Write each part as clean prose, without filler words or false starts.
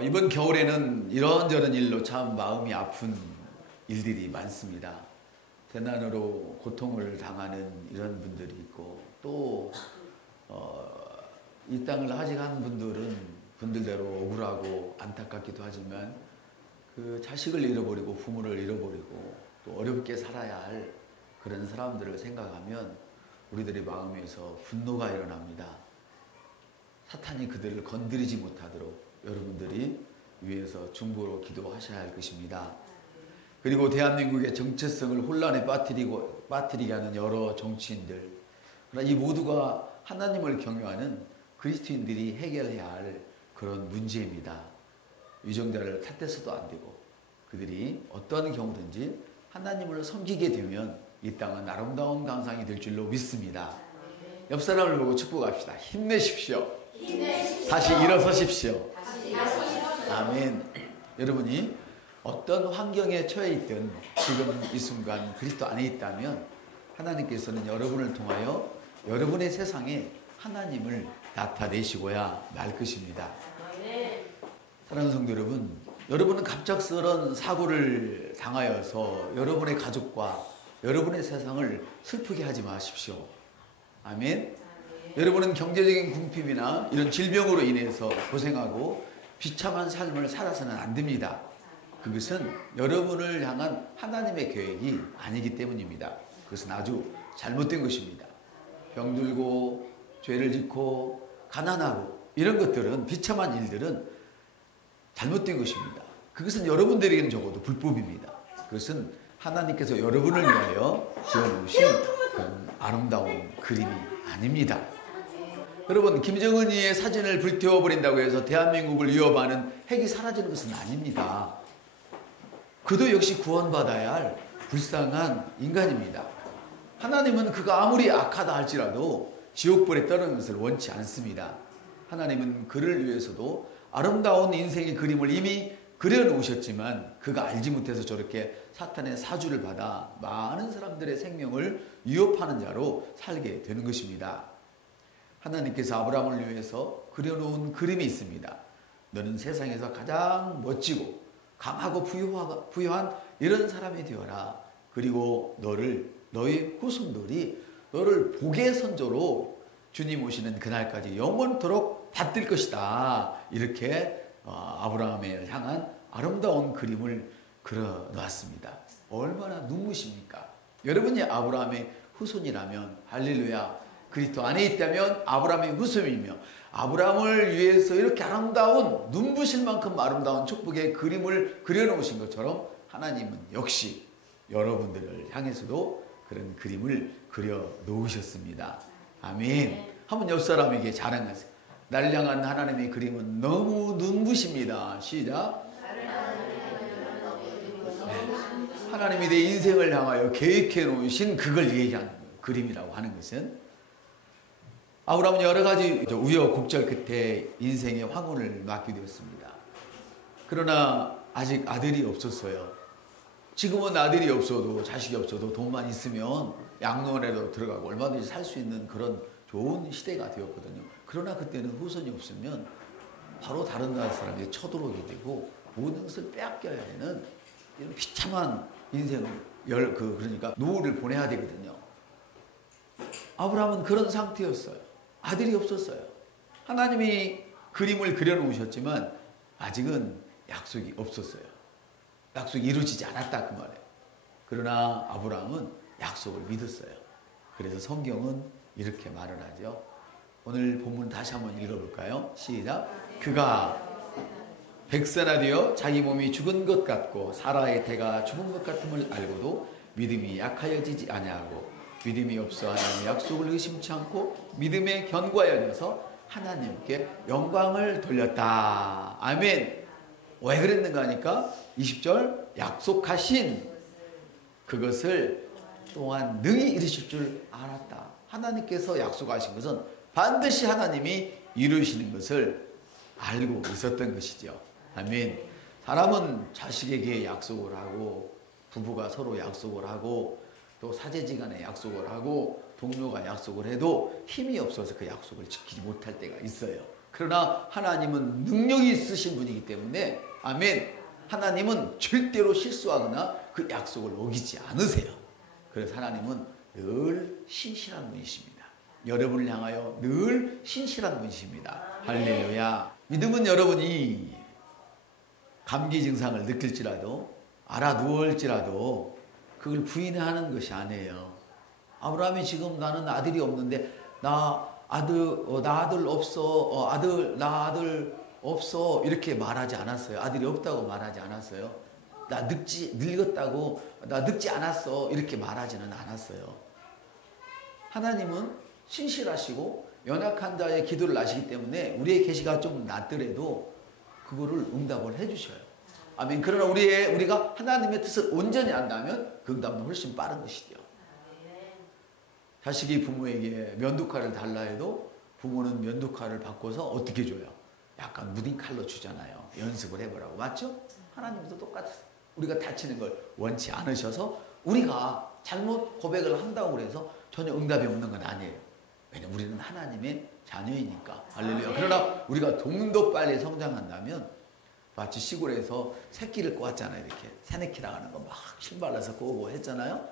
이번 겨울에는 이런저런 일로 참 마음이 아픈 일들이 많습니다. 재난으로 고통을 당하는 이런 분들이 있고, 또 이 땅을 하직한 분들은 분들대로 억울하고 안타깝기도 하지만 그 자식을 잃어버리고 부모를 잃어버리고 또 어렵게 살아야 할 그런 사람들을 생각하면 우리들의 마음에서 분노가 일어납니다. 사탄이 그들을 건드리지 못하도록 여러분들이 위에서 중보로 기도하셔야 할 것입니다. 그리고 대한민국의 정체성을 혼란에 빠뜨리게 하는 여러 정치인들, 그러나 이 모두가 하나님을 경외하는 그리스도인들이 해결해야 할 그런 문제입니다. 위정자를 탓해서도 안 되고, 그들이 어떤 경우든지 하나님을 섬기게 되면 이 땅은 아름다운 강상이 될 줄로 믿습니다. 옆 사람을 보고 축복합시다. 힘내십시오. 다시 일어서십시오. 아멘. 여러분이 어떤 환경에 처해 있든 지금 이 순간 그리스도 안에 있다면 하나님께서는 여러분을 통하여 여러분의 세상에 하나님을 나타내시고야 말 것입니다. 사랑하는 성도 여러분, 여러분은 갑작스런 사고를 당하여서 여러분의 가족과 여러분의 세상을 슬프게 하지 마십시오. 아멘. 여러분은 경제적인 궁핍이나 이런 질병으로 인해서 고생하고 비참한 삶을 살아서는 안 됩니다. 그것은 여러분을 향한 하나님의 계획이 아니기 때문입니다. 그것은 아주 잘못된 것입니다. 병들고 죄를 짓고 가난하고 이런 것들은, 비참한 일들은 잘못된 것입니다. 그것은 여러분들에게는 적어도 불법입니다. 그것은 하나님께서 여러분을 위하여 지어놓으신 그런 아름다운 그림이 아닙니다. 여러분, 김정은이의 사진을 불태워버린다고 해서 대한민국을 위협하는 핵이 사라지는 것은 아닙니다. 그도 역시 구원받아야 할 불쌍한 인간입니다. 하나님은 그가 아무리 악하다 할지라도 지옥불에 떨어지는 것을 원치 않습니다. 하나님은 그를 위해서도 아름다운 인생의 그림을 이미 그려놓으셨지만 그가 알지 못해서 저렇게 사탄의 사주를 받아 많은 사람들의 생명을 위협하는 자로 살게 되는 것입니다. 하나님께서 아브라함을 위해서 그려놓은 그림이 있습니다. 너는 세상에서 가장 멋지고 강하고 부유한 이런 사람이 되어라. 그리고 너의 후손들이 너를 복의 선조로 주님 오시는 그날까지 영원토록 받들 것이다. 이렇게 아브라함을 향한 아름다운 그림을 그려 놓았습니다. 얼마나 눈부십니까? 여러분이 아브라함의 후손이라면, 할렐루야, 그리스도 안에 있다면 아브라함의 후손이며, 아브라함을 위해서 이렇게 아름다운, 눈부실 만큼 아름다운 축복의 그림을 그려놓으신 것처럼 하나님은 역시 여러분들을 향해서도 그런 그림을 그려놓으셨습니다. 아멘. 한번 옆 사람에게 자랑하세요. 나를 향한 하나님의 그림은 너무 눈부십니다. 시작. 하나님이 내 인생을 향하여 계획해 놓으신 그걸 얘기하는 그림이라고 하는 것은, 아브라함은 여러 가지 우여곡절 끝에 인생의 황혼을 맞게 되었습니다. 그러나 아직 아들이 없었어요. 지금은 아들이 없어도, 자식이 없어도 돈만 있으면 양로원에도 들어가고 얼마든지 살 수 있는 그런 좋은 시대가 되었거든요. 그러나 그때는 후손이 없으면 바로 다른 나라 사람이 쳐들어오게 되고 모든 것을 빼앗겨야 하는 이런 비참한 인생을 그러니까 노후를 보내야 되거든요. 아브라함은 그런 상태였어요. 아들이 없었어요. 하나님이 그림을 그려놓으셨지만 아직은 약속이 없었어요. 약속이 이루어지지 않았다 그 말이에요. 그러나 아브라함은 약속을 믿었어요. 그래서 성경은 이렇게 말을 하죠. 오늘 본문 다시 한번 읽어볼까요? 시작. 그가 백세나 되어 자기 몸이 죽은 것 같고 사라의 태가 죽은 것 같음을 알고도 믿음이 약하여지지 아니하고 믿음이 없어 하나님의 약속을 의심치 않고 믿음에 견고하여져서 하나님께 영광을 돌렸다. 아멘. 왜 그랬는가 하니까 20절 약속하신 그것을 또한 능히 이루실 줄 알았다. 하나님께서 약속하신 것은 반드시 하나님이 이루시는 것을 알고 있었던 것이죠. 아멘. 사람은 자식에게 약속을 하고, 부부가 서로 약속을 하고, 또 사제지간에 약속을 하고, 동료가 약속을 해도 힘이 없어서 그 약속을 지키지 못할 때가 있어요. 그러나 하나님은 능력이 있으신 분이기 때문에 아멘. 하나님은 절대로 실수하거나 그 약속을 어기지 않으세요. 그래서 하나님은 늘 신실한 분이십니다. 여러분을 향하여 늘 신실한 분이십니다. 할렐루야. 믿음은 여러분이 감기 증상을 느낄지라도 알아누울지라도 그걸 부인하는 것이 아니에요. 아브라함이 지금 나는 아들이 없는데 나 아들 없어 이렇게 말하지 않았어요. 아들이 없다고 말하지 않았어요. 나 늙었다고 나 늙지 않았어 이렇게 말하지는 않았어요. 하나님은 신실하시고 연약한 자의 기도를 아시기 때문에 우리의 계시가 좀 낮더라도 그거를 응답을 해주셔요. 아멘. 그러나 우리가 하나님의 뜻을 온전히 안다면 그 응답은 훨씬 빠른 것이죠. 자식이 부모에게 면도칼을 달라 해도 부모는 면도칼을 바꿔서 어떻게 줘요? 약간 무딘 칼로 주잖아요. 연습을 해보라고. 맞죠? 하나님도 똑같아요. 우리가 다치는 걸 원치 않으셔서 우리가 잘못 고백을 한다고 해서 전혀 응답이 없는 건 아니에요. 왜냐하면 우리는 하나님의 자녀이니까. 할렐루야. 그러나 우리가 좀 더 빨리 성장한다면 마치 시골에서 새끼를 꼬았잖아요. 이렇게 새내키 나가는 거 막 신발라서 꼬고 했잖아요.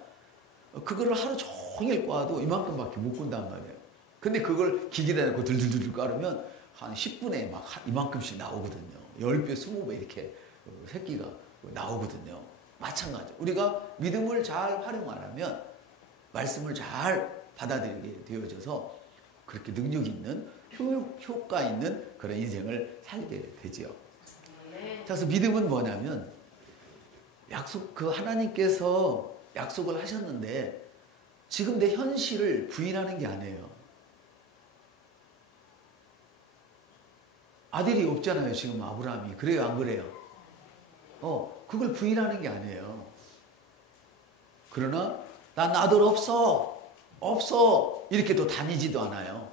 그거를 하루 종일 꼬아도 이만큼밖에 못 꾼단 말이에요. 근데 그걸 기계에다 놓고 들들들 깔으면 한 10분에 막 이만큼씩 나오거든요. 10배, 20배 이렇게 새끼가 나오거든요. 마찬가지. 우리가 믿음을 잘 활용하려면 말씀을 잘 받아들이게 되어져서 그렇게 능력 있는 효과 있는 그런 인생을 살게 되죠. 그래서 믿음은 뭐냐면 하나님께서 약속을 하셨는데 지금 내 현실을 부인하는 게 아니에요. 아들이 없잖아요. 지금 아브라함이. 그래요, 안 그래요? 그걸 부인하는 게 아니에요. 그러나 난 아들 없어 이렇게 또 다니지도 않아요.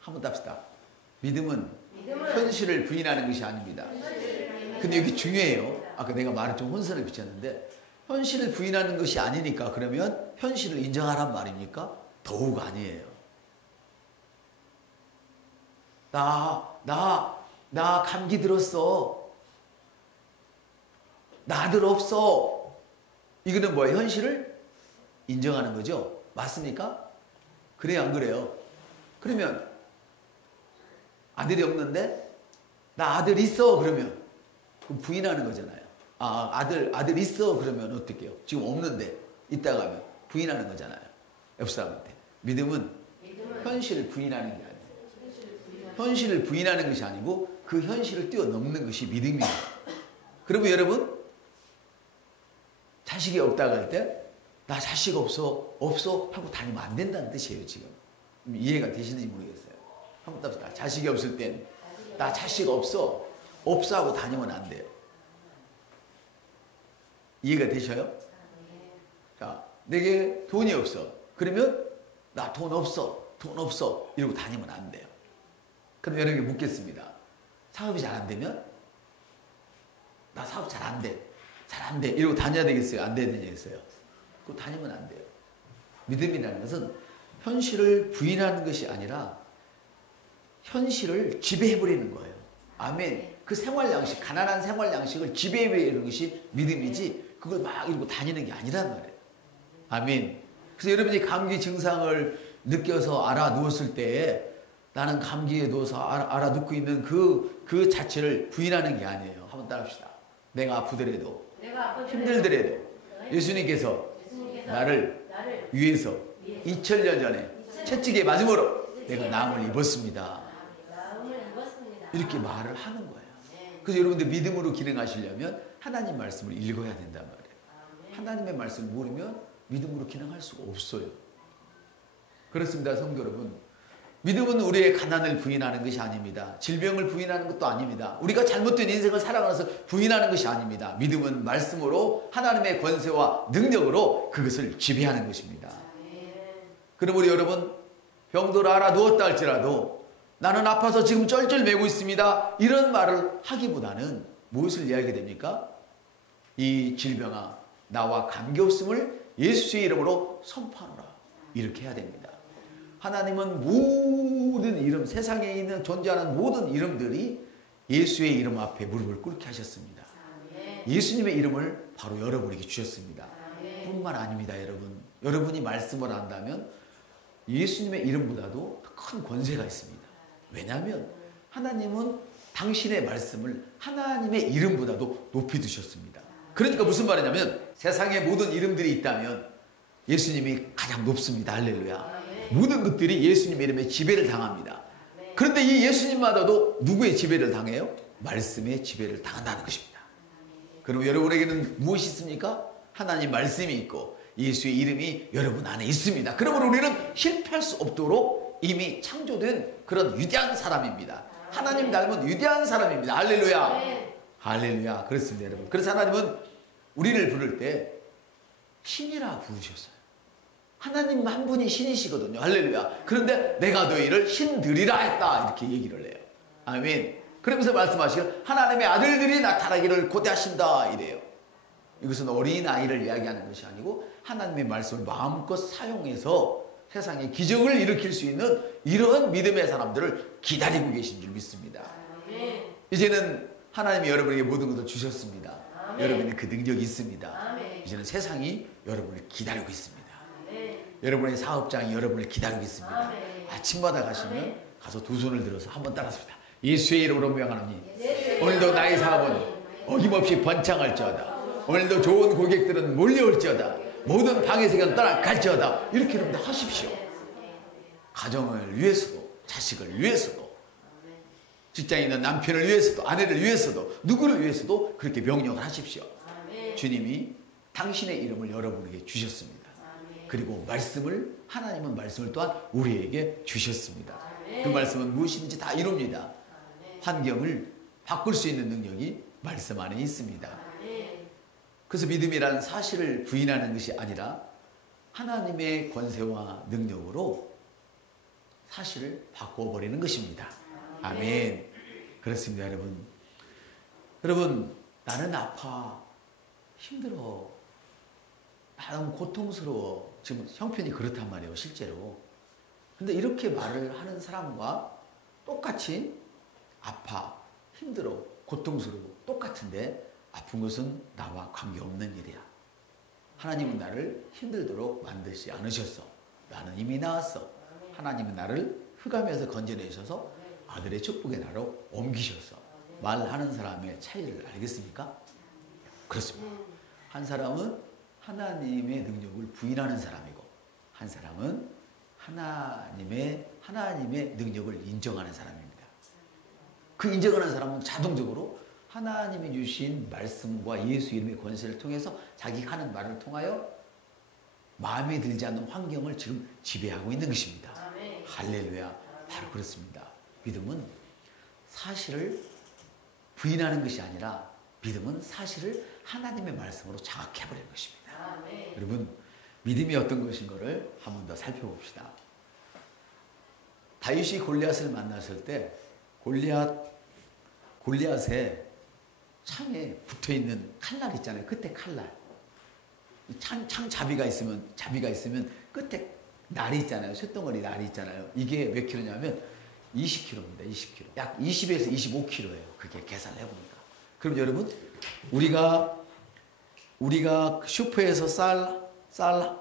한번 답시다. 믿음은 현실을 부인하는 것이 아닙니다. 근데 여기 중요해요. 아까 내가 말을 좀 혼선을 비쳤는데 현실을 부인하는 것이 아니니까 그러면 현실을 인정하란 말입니까? 더욱 아니에요. 나 감기 들었어. 나 아들 없어. 이거는 뭐예요? 현실을 인정하는 거죠. 맞습니까? 그래요, 안 그래요? 그러면 아들이 없는데 나 아들 있어 그러면 그럼 부인하는 거잖아요. 아들 있어 그러면 어떻게 해요? 지금 없는데 있다가 하면 부인하는 거잖아요. 옆 사람한테. 믿음은 현실을 부인하는 게 아니에요. 현실을 부인하는 것이 아니고 그 현실을 뛰어넘는 것이 믿음이에요. 그러면 여러분 자식이 없다고 할 때 나 자식 없어 하고 다니면 안 된다는 뜻이에요. 지금 이해가 되시는지 모르겠어요. 한번 답시다. 자식이 없을 땐 나 자식 없어 하고 다니면 안 돼요. 이해가 되셔요? 자, 내게 돈이 없어. 그러면 나 돈 없어 이러고 다니면 안 돼요. 그럼 여러분에게 묻겠습니다. 사업이 잘 안 되면 나 사업 잘 안 돼 이러고 다녀야 되겠어요? 안 돼야 되겠어요? 그거 다니면 안 돼요. 믿음이라는 것은 현실을 부인하는 것이 아니라 현실을 지배해버리는 거예요. 아멘. 그 생활 양식, 가난한 생활 양식을 지배해버리는 것이 믿음이지 그걸 막 이러고 다니는 게 아니란 말이에요. 아멘. 그래서 여러분이 감기 증상을 느껴서 알아 누웠을 때에 나는 감기에 누워서 알아 눕고 있는 그 자체를 부인하는 게 아니에요. 한번 따라합시다. 내가 아프더라도 힘들더라도 예수님께서 나를 위해서 2000년 전에 채찍에 맞음으로 내가 나음을 입었습니다. 이렇게 말을 하는 거예요. 그래서 여러분들 믿음으로 기능하시려면 하나님 말씀을 읽어야 된단 말이에요. 하나님의 말씀을 모르면 믿음으로 기능할 수가 없어요. 그렇습니다, 성도 여러분. 믿음은 우리의 가난을 부인하는 것이 아닙니다. 질병을 부인하는 것도 아닙니다. 우리가 잘못된 인생을 살아가면서 부인하는 것이 아닙니다. 믿음은 말씀으로 하나님의 권세와 능력으로 그것을 지배하는 것입니다. 그럼 우리 여러분 병들어 알아 누웠다 할지라도 나는 아파서 지금 쩔쩔 매고 있습니다. 이런 말을 하기보다는 무엇을 이야기하게 됩니까? 이 질병아 나와 관계없음을 예수의 이름으로 선포하노라. 이렇게 해야 됩니다. 하나님은 모든 이름, 세상에 있는 존재하는 모든 이름들이 예수의 이름 앞에 무릎을 꿇게 하셨습니다. 예수님의 이름을 바로 여러분에게 주셨습니다. 뿐만 아닙니다, 여러분. 여러분이 말씀을 한다면 예수님의 이름보다도 더 큰 권세가 있습니다. 왜냐하면 하나님은 당신의 말씀을 하나님의 이름보다도 높이 두셨습니다. 그러니까 무슨 말이냐면 세상에 모든 이름들이 있다면 예수님이 가장 높습니다. 할렐루야. 모든 것들이 예수님의 이름에 지배를 당합니다. 그런데 이 예수님마다도 누구의 지배를 당해요? 말씀의 지배를 당한다는 것입니다. 그럼 여러분에게는 무엇이 있습니까? 하나님 말씀이 있고 예수의 이름이 여러분 안에 있습니다. 그러므로 우리는 실패할 수 없도록 이미 창조된 그런 위대한 사람입니다. 하나님 닮은 위대한 사람입니다. 할렐루야. 할렐루야. 그렇습니다, 여러분. 그래서 하나님은 우리를 부를 때 신이라 부르셨어요. 하나님 한 분이 신이시거든요. 할렐루야. 그런데 내가 너희를 신들이라 했다, 이렇게 얘기를 해요. 아멘. 그러면서 말씀하시길 하나님의 아들들이 나타나기를 고대하신다, 이래요. 이것은 어린아이를 이야기하는 것이 아니고 하나님의 말씀을 마음껏 사용해서 세상에 기적을 일으킬 수 있는 이런 믿음의 사람들을 기다리고 계신 줄 믿습니다. 이제는 하나님이 여러분에게 모든 것을 주셨습니다. 여러분의 그 능력이 있습니다. 이제는 세상이 여러분을 기다리고 있습니다. 여러분의 사업장이 여러분을 기다리고 있습니다. 아침마다 가시면 가서 두 손을 들어서 한번 따라합니다. 예수의 이름으로 명하노니 오늘도 나의 사업은 어김없이 번창할지어다. 오늘도 좋은 고객들은 몰려올지어다. 모든 방해세계는 떠나갈지어다. 이렇게 여러분들 하십시오. 가정을 위해서도 자식을 위해서도 직장에 있는 남편을 위해서도 아내를 위해서도 누구를 위해서도 그렇게 명령을 하십시오. 주님이 당신의 이름을 여러분에게 주셨습니다. 그리고 말씀을 하나님은 말씀을 또한 우리에게 주셨습니다. 그 말씀은 무엇이든지 다 이룹니다. 환경을 바꿀 수 있는 능력이 말씀 안에 있습니다. 그래서 믿음이란 사실을 부인하는 것이 아니라 하나님의 권세와 능력으로 사실을 바꿔버리는 것입니다. 아멘. 그렇습니다, 여러분. 여러분, 나는 아파, 힘들어, 나는 고통스러워. 지금 형편이 그렇단 말이에요, 실제로. 근데 이렇게 말을 하는 사람과 똑같이 아파, 힘들어, 고통스러워, 똑같은데 아픈 것은 나와 관계없는 일이야. 하나님은 나를 힘들도록 만드시지 않으셨어. 나는 이미 나았어. 하나님은 나를 흑암에서 건져내셔서 아들의 축복의 나라로 옮기셨어. 말하는 사람의 차이를 알겠습니까? 그렇습니다. 한 사람은 하나님의 능력을 부인하는 사람이고 한 사람은 하나님의 능력을 인정하는 사람입니다. 그 인정하는 사람은 자동적으로 하나님이 주신 말씀과 예수 이름의 권세를 통해서 자기가 하는 말을 통하여 마음에 들지 않는 환경을 지금 지배하고 있는 것입니다. 아멘. 할렐루야. 바로 그렇습니다. 믿음은 사실을 부인하는 것이 아니라 믿음은 사실을 하나님의 말씀으로 자각해버리는 것입니다. 아멘. 여러분, 믿음이 어떤 것인가를 한 번 더 살펴봅시다. 다윗이 골리앗을 만났을 때 골리앗의 창에 붙어있는 칼날 있잖아요. 끝에 칼날. 창 자비가 있으면 끝에 날이 있잖아요. 쇳덩어리 날이 있잖아요. 이게 몇 킬로냐면 20kg입니다. 20kg. 약 20에서 25kg예요. 그게 계산을 해보니까. 그럼 여러분, 우리가 슈퍼에서 쌀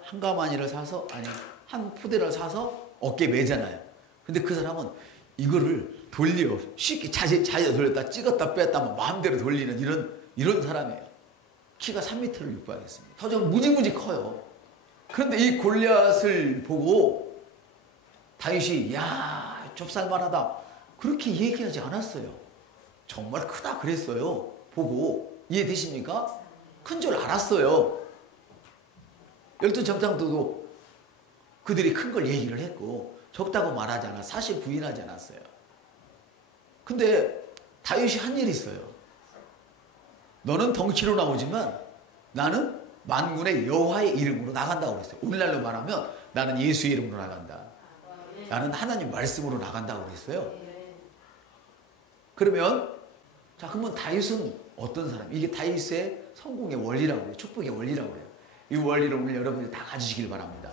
한 가마니를 사서, 아니 한 푸대를 사서 어깨에 매잖아요. 근데 그 사람은 이거를 쉽게 자주 돌렸다 찍었다 뺐다 마음대로 돌리는 이런 사람이에요. 키가 3m를 육박했습니다. 터전 무지무지 커요. 그런데 이 골리앗을 보고 다윗이 야, 좁쌀만하다 그렇게 얘기하지 않았어요. 정말 크다 그랬어요. 보고 이해되십니까? 큰 줄 알았어요. 12정탐도도 그들이 큰 걸 얘기를 했고 적다고 말하지 않아 사실 부인하지 않았어요. 근데 다윗이 한 일이 있어요. 너는 덩치로 나오지만 나는 만군의 여호와의 이름으로 나간다고 그랬어요. 오늘날로 말하면 나는 예수의 이름으로 나간다. 나는 하나님 말씀으로 나간다고 그랬어요. 그러면 그러면 다윗은 어떤 사람? 이게 다윗의 성공의 원리라고 그래요. 축복의 원리라고 그래요. 이 원리를 오늘 여러분이 다 가지시길 바랍니다.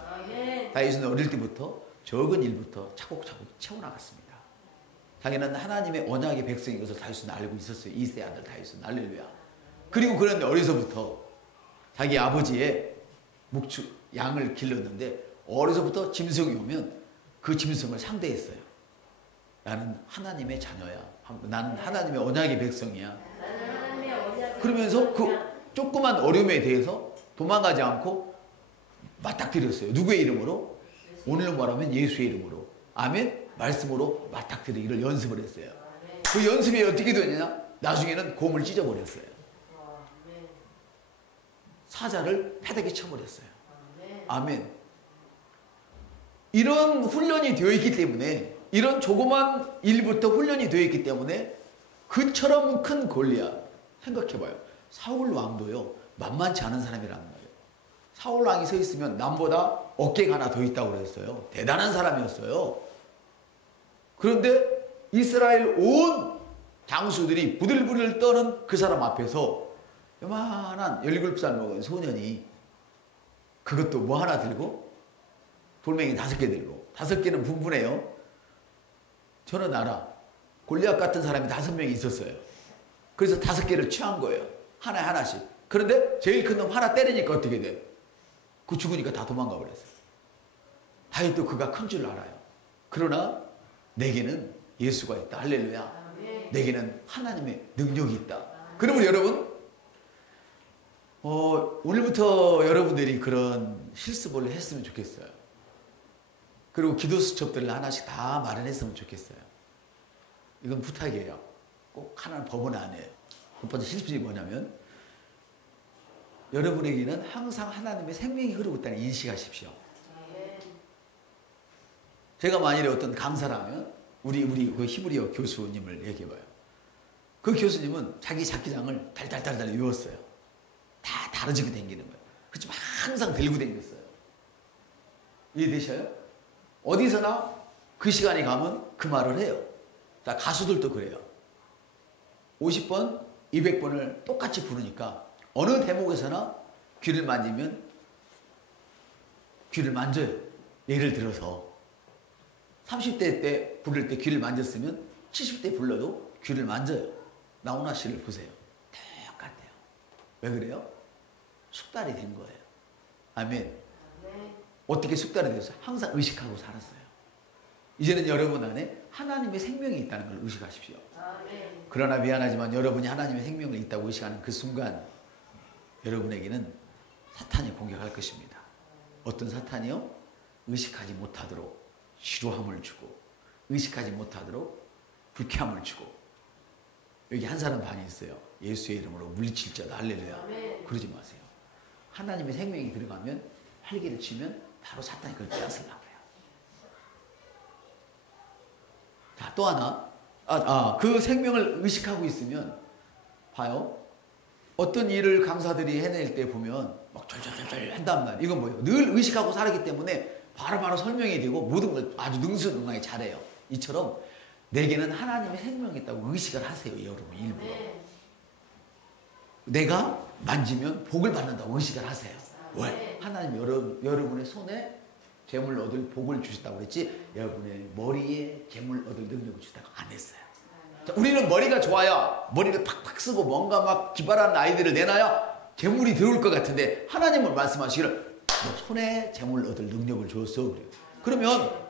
다윗은 어릴 때부터 적은 일부터 차곡차곡 채워나갔습니다. 자기는 하나님의 언약의 백성인 것을 다윗은 알고 있었어요. 이세 아들 다윗은. 할렐루야. 그리고 그런데 어려서부터 자기 아버지의 양을 길렀는데 어려서부터 짐승이 오면 그 짐승을 상대했어요. 나는 하나님의 자녀야. 나는 하나님의 언약의 백성이야. 그러면서 그 조그만 어려움에 대해서 도망가지 않고 맞닥뜨렸어요. 누구의 이름으로? 오늘로 말하면 예수의 이름으로. 아멘. 말씀으로 맞닥뜨리기를 연습을 했어요. 그 연습이 어떻게 되느냐? 나중에는 곰을 찢어버렸어요. 사자를 패대기 쳐버렸어요. 아멘. 이런 훈련이 되어 있기 때문에, 이런 조그만 일부터 훈련이 되어 있기 때문에 그처럼 큰 골리앗, 생각해봐요. 사울 왕도요 만만치 않은 사람이라는 거예요. 사울 왕이 서 있으면 남보다 어깨가 하나 더 있다고 그랬어요. 대단한 사람이었어요. 그런데 이스라엘 온 장수들이 부들부들 떠는 그 사람 앞에서 요만한 17살 먹은 소년이, 그것도 뭐 하나 들고? 돌멩이 5개 들고. 5개는 분분해요. 저는 알아. 골리앗 같은 사람이 5명이 있었어요. 그래서 5개를 취한 거예요. 하나씩. 그런데 제일 큰 놈 하나 때리니까 어떻게 돼? 그 죽으니까 다 도망가 버렸어요. 다윗도 그가 큰 줄 알아요. 그러나 내게는 예수가 있다. 할렐루야. 내게는 하나님의 능력이 있다. 그러면 여러분, 오늘부터 여러분들이 그런 실습을 했으면 좋겠어요. 그리고 기도 수첩들을 하나씩 다 마련했으면 좋겠어요. 이건 부탁이에요. 꼭 하나는 법은 아니에요. 첫 번째 실습이 뭐냐면, 여러분에게는 항상 하나님의 생명이 흐르고 있다는 인식하십시오. 제가 만일에 어떤 강사라면 우리 그 히브리어 교수님을 얘기해봐요. 그 교수님은 자기 장기장을 달달달달 외웠어요. 다 다뤄지고 다니는 거예요. 그렇지만 항상 들고 다녔어요. 이해되셔요? 어디서나 그 시간이 가면 그 말을 해요. 자, 가수들도 그래요. 50번, 200번을 똑같이 부르니까 어느 대목에서나 귀를 만지면 귀를 만져요. 예를 들어서 30대 때 부를 때 귀를 만졌으면 70대 불러도 귀를 만져요. 나훈아 씨를 보세요. 똑같아요. 왜 그래요? 숙달이 된 거예요. 아멘. 어떻게 숙달이 됐어요? 항상 의식하고 살았어요. 이제는 여러분 안에 하나님의 생명이 있다는 걸 의식하십시오. 그러나 미안하지만 여러분이 하나님의 생명이 있다고 의식하는 그 순간 여러분에게는 사탄이 공격할 것입니다. 어떤 사탄이요? 의식하지 못하도록 지루함을 주고, 의식하지 못하도록 불쾌함을 주고. 여기 한 사람 반이 있어요. 예수의 이름으로 물리칠 자다. 할렐루야. 그러지 마세요. 하나님의 생명이 들어가면, 활기를 치면 바로 사탄이 그걸 빼앗으려고 해요. 자, 또 하나. 그 생명을 의식하고 있으면 봐요. 어떤 일을 강사들이 해낼 때 보면 막 절절절절 한단 말이에요. 이건 뭐예요? 늘 의식하고 살았기 때문에 바로바로 설명이 되고 모든 걸 아주 능수능란하게 잘해요. 이처럼 내게는 하나님의 생명이 있다고 의식을 하세요. 여러분 일부러. 내가 만지면 복을 받는다고 의식을 하세요. 왜? 하나님 여러분의 손에 재물 얻을 복을 주셨다고 그랬지, 여러분의 머리에 재물 얻을 능력을 주셨다고 안 했어요. 자, 우리는 머리가 좋아야 머리를 팍팍 쓰고 뭔가 막 기발한 아이디어를 내놔야 재물이 들어올 것 같은데, 하나님은 말씀하시기를 너 손에 재물 얻을 능력을 줬어. 그래요. 그러면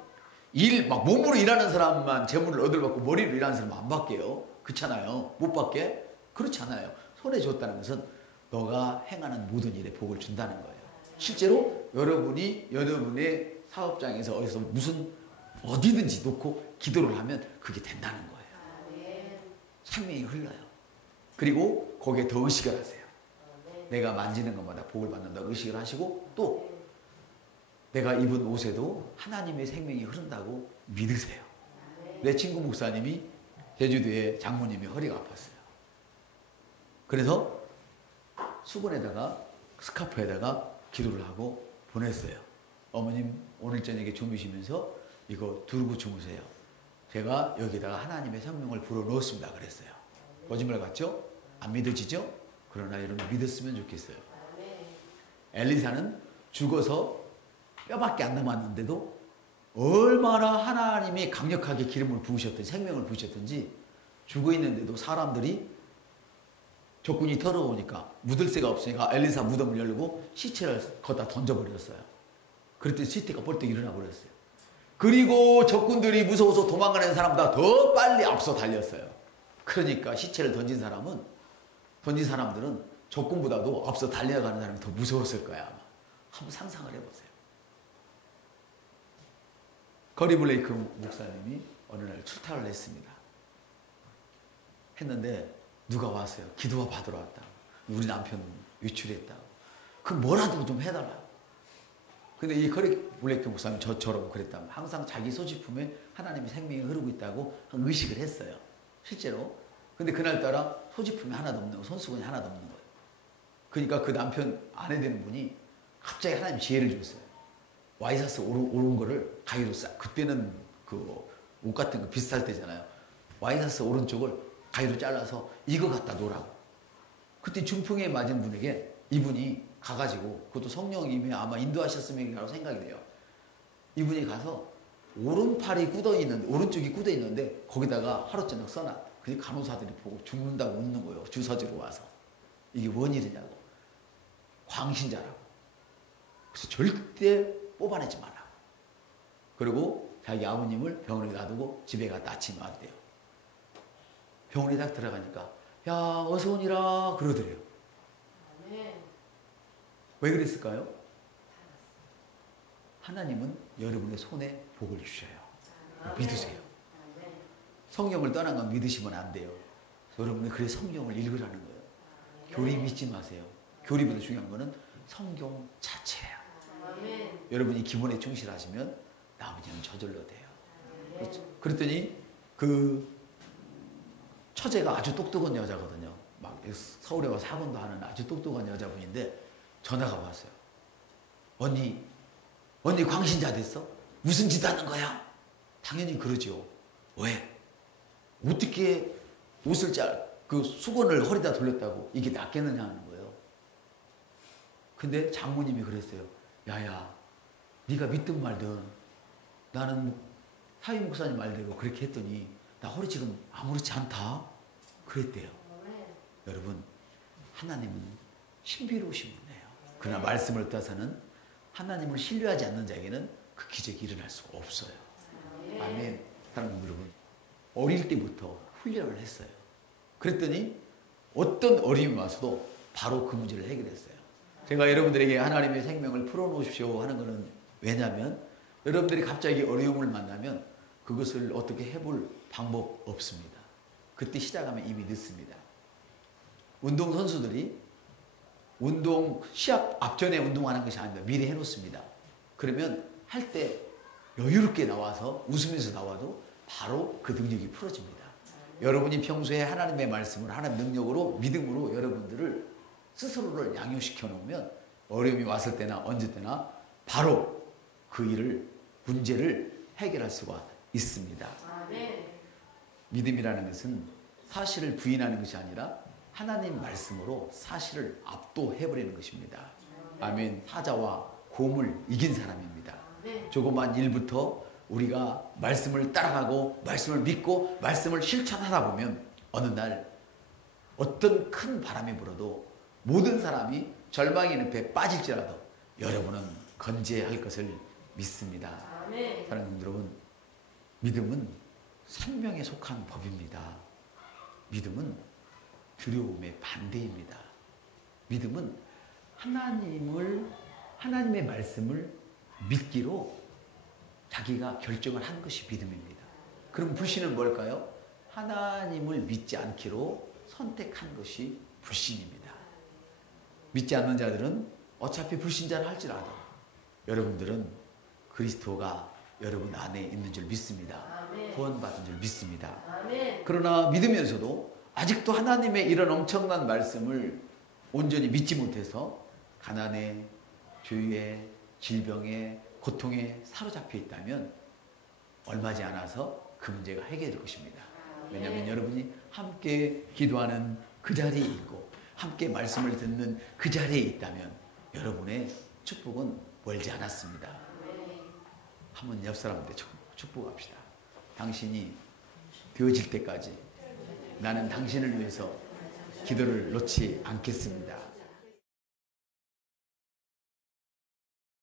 막 몸으로 일하는 사람만 재물을 얻을 받고 머리로 일하는 사람은 안 받게요. 그렇잖아요. 못 받게? 그렇지 않아요. 손에 줬다는 것은 너가 행하는 모든 일에 복을 준다는 거예요. 실제로 여러분이 여러분의 사업장에서 어디서 어디든지 놓고 기도를 하면 그게 된다는 거예요. 생명이 흘러요. 그리고 거기에 더 의식을 하세요. 내가 만지는 것마다 복을 받는다고 의식을 하시고, 또 내가 입은 옷에도 하나님의 생명이 흐른다고 믿으세요. 내 친구 목사님이 제주도에 장모님이 허리가 아팠어요. 그래서 수건에다가 스카프에다가 기도를 하고 보냈어요. 어머님 오늘 저녁에 주무시면서 이거 두르고 주무세요. 제가 여기다가 하나님의 생명을 불어넣었습니다. 그랬어요. 거짓말 같죠? 안 믿어지죠? 그러나 여러분 믿었으면 좋겠어요. 엘리사는 죽어서 뼈밖에 안 남았는데도 얼마나 하나님이 강력하게 기름을 부으셨든지 생명을 부으셨든지 죽어 있는데도 사람들이 적군이 더러우니까 묻을 새가 없으니까 엘리사 무덤을 열고 시체를 거기다 던져버렸어요. 그랬더니 시체가 벌떡 일어나 버렸어요. 그리고 적군들이 무서워서 도망가는 사람보다 더 빨리 앞서 달렸어요. 그러니까 시체를 던진 사람들은 적군보다도 앞서 달려가는 사람이 더 무서웠을 거야 아마. 한번 상상을 해보세요. 거리 블레이크 목사님이 어느 날 출타를 했습니다. 했는데 누가 왔어요. 기도와 받으러 왔다. 우리 남편 위출했다. 그 뭐라도 좀 해달라. 근데 이 거리 블레이크 목사님 저처럼 그랬다면 항상 자기 소지품에 하나님의 생명이 흐르고 있다고 의식을 했어요. 실제로. 근데 그날따라 소지품이 하나도 없는 거예요. 손수건이 하나도 없는 거예요. 그러니까 그 남편 아내 되는 분이 갑자기 하나님 지혜를 줬어요. 와이셔츠 오른 거를 가위로 그때는 그 옷 같은 거 비쌀 때잖아요. 와이셔츠 오른쪽을 가위로 잘라서 이거 갖다 놓으라고. 그때 중풍에 맞은 분에게 이분이 가가지고, 그것도 성령님이 아마 인도하셨으면이라고 생각이 돼요. 이분이 가서 오른쪽이 굳어 있는데 거기다가 하루 저녁 써놨다. 그게 간호사들이 보고 죽는다고 웃는 거예요. 주사지로 와서. 이게 뭔 일이냐고. 광신자라고. 그래서 절대 뽑아내지 말라고. 그리고 자기 아버님을 병원에 놔두고 집에 갔다 아침에 왔대요. 병원에 딱 들어가니까 야 어서 오니라 그러더래요. 왜 그랬을까요? 하나님은 여러분의 손에 복을 주셔요. 믿으세요. 성경을 떠난 건 믿으시면 안 돼요. 여러분은 그래서 성경을 읽으라는 거예요. 교리 믿지 마세요. 교리보다 중요한 거는 성경 자체예요. 여러분이 기본에 충실하시면 나머지는 저절로 돼요. 그랬더니 그 처제가 아주 똑똑한 여자거든요. 막 서울에 와서 학원도 하는 아주 똑똑한 여자분인데 전화가 왔어요. 언니 광신자 됐어? 무슨 짓 하는 거야? 당연히 그러죠. 왜? 어떻게 옷을 그 수건을 허리다 돌렸다고 이게 낫겠느냐 하는 거예요. 근데 장모님이 그랬어요. 야야, 네가 믿든 말든 나는 사위 목사님 말대로 그렇게 했더니 나 허리 지금 아무렇지 않다. 그랬대요. 여러분, 하나님은 신비로우신 분이에요. 그러나 말씀을 따서는 하나님을 신뢰하지 않는 자에게는 그 기적이 일어날 수가 없어요. 아멘. 사랑하는 여러분, 어릴 때부터 훈련을 했어요. 그랬더니 어떤 어려움이 와서도 바로 그 문제를 해결했어요. 제가 여러분들에게 하나님의 생명을 풀어놓으십시오 하는 것은 왜냐하면 여러분들이 갑자기 어려움을 만나면 그것을 어떻게 해볼 방법 없습니다. 그때 시작하면 이미 늦습니다. 운동선수들이 시합 앞전에 운동하는 것이 아닙니다. 미리 해놓습니다. 그러면 할 때 여유롭게 나와서 웃으면서 나와도 바로 그 능력이 풀어집니다. 여러분이 평소에 하나님의 말씀을 하나님의 능력으로 믿음으로 여러분들을 스스로를 양육시켜 놓으면 어려움이 왔을 때나 언제 때나 바로 그 문제를 해결할 수가 있습니다. 믿음이라는 것은 사실을 부인하는 것이 아니라 하나님 말씀으로 사실을 압도해버리는 것입니다. 아멘. 사자와 곰을 이긴 사람입니다. 조그만 일부터 우리가 말씀을 따라가고 말씀을 믿고 말씀을 실천하다 보면 어느 날 어떤 큰 바람이 불어도 모든 사람이 절망의 늪에 빠질지라도 여러분은 건재할 것을 믿습니다. 사랑하는 여러분, 믿음은 생명에 속한 법입니다. 믿음은 두려움의 반대입니다. 믿음은 하나님의 말씀을 믿기로 자기가 결정을 한 것이 믿음입니다. 그럼 불신은 뭘까요? 하나님을 믿지 않기로 선택한 것이 불신입니다. 믿지 않는 자들은 어차피 불신자를 할지라도 여러분들은 그리스도가 여러분 안에 있는 줄 믿습니다. 구원받은 줄 믿습니다. 그러나 믿으면서도 아직도 하나님의 이런 엄청난 말씀을 온전히 믿지 못해서 가난에, 죄에, 질병에, 고통에 사로잡혀 있다면 얼마지 않아서 그 문제가 해결될 것입니다. 왜냐하면 여러분이 함께 기도하는 그 자리에 있고 함께 말씀을 듣는 그 자리에 있다면 여러분의 축복은 멀지 않았습니다. 한번 옆 사람한테 축복합시다. 당신이 되어질 때까지 나는 당신을 위해서 기도를 놓지 않겠습니다.